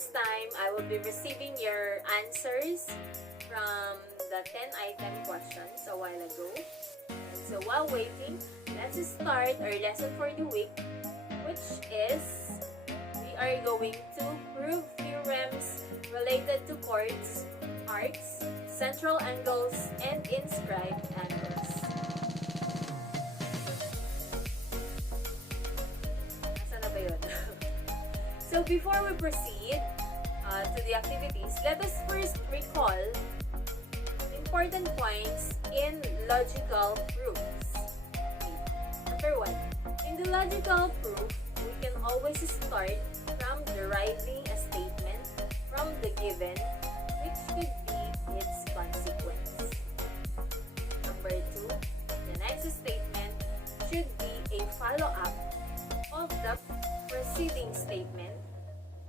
next time, I will be receiving your answers from the 10-item questions a while ago. And so while waiting, let's start our lesson for the week, which is we are going to prove theorems related to chords, arcs, central angles, and inscribed angles. Nasaan na ba yun? So before we proceed to the activities, let us first recall important points in logical proofs. Okay. Number 1, in the logical proof, we can always start from deriving a statement from the given, which could be its consequence. Number 2, the next statement should be a follow-up of the preceding statement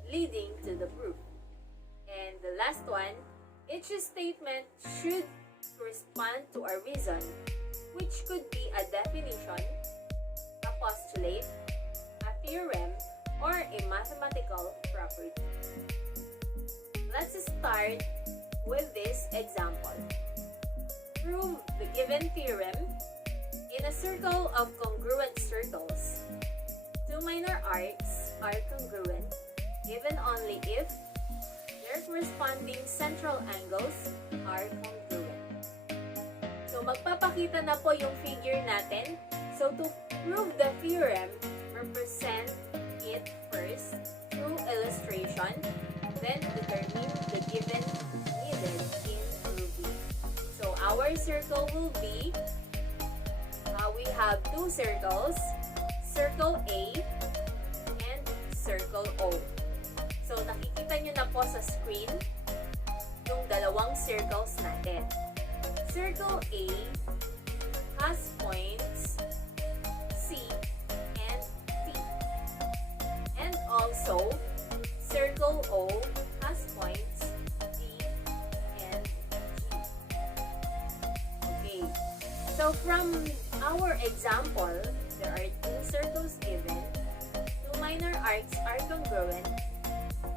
leading to the proof. And the last one, each statement should correspond to a reason, which could be a definition, a postulate, a theorem, or a mathematical property. Let's start with this example. Prove the given theorem. In a circle of congruent circles, two minor arcs are congruent given only if their corresponding central angles are congruent. So magpapakita na po yung figure natin. So to prove the theorem, represent it first through illustration, then determine the given needed in proving. So our circle will be, we have two circles, circle A and circle O. So nakikita nyo na po sa screen yung dalawang circles natin. Circle A has points C and T. And also, circle O has points D and G. Okay. So from our example, there are two circles given. Two minor arcs are congruent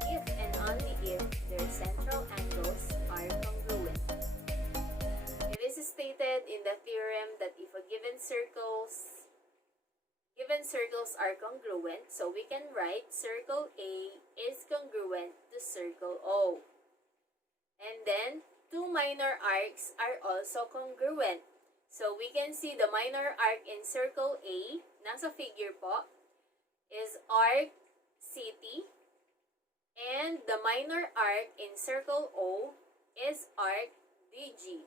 if and only if their central angles are congruent. It is stated in the theorem that if a given circles are congruent, so we can write circle A is congruent to circle O. And then, two minor arcs are also congruent. So we can see the minor arc in circle A, nasa figure po, is arc CT. And the minor arc in circle O is arc DG.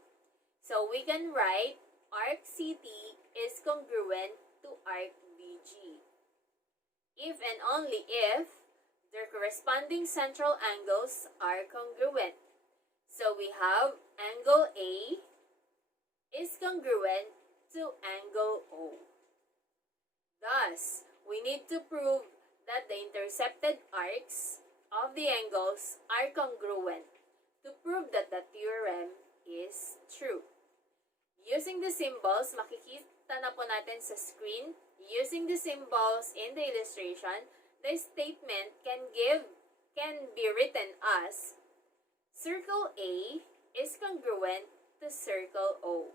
So we can write arc CT is congruent to arc DG. If and only if their corresponding central angles are congruent. So we have angle A is congruent to angle O. Thus, we need to prove that the intercepted arcs of the angles are congruent to prove that the theorem is true. Using the symbols, makikita na po natin sa screen. Using the symbols in the illustration, the statement can be written as circle A is congruent to circle O.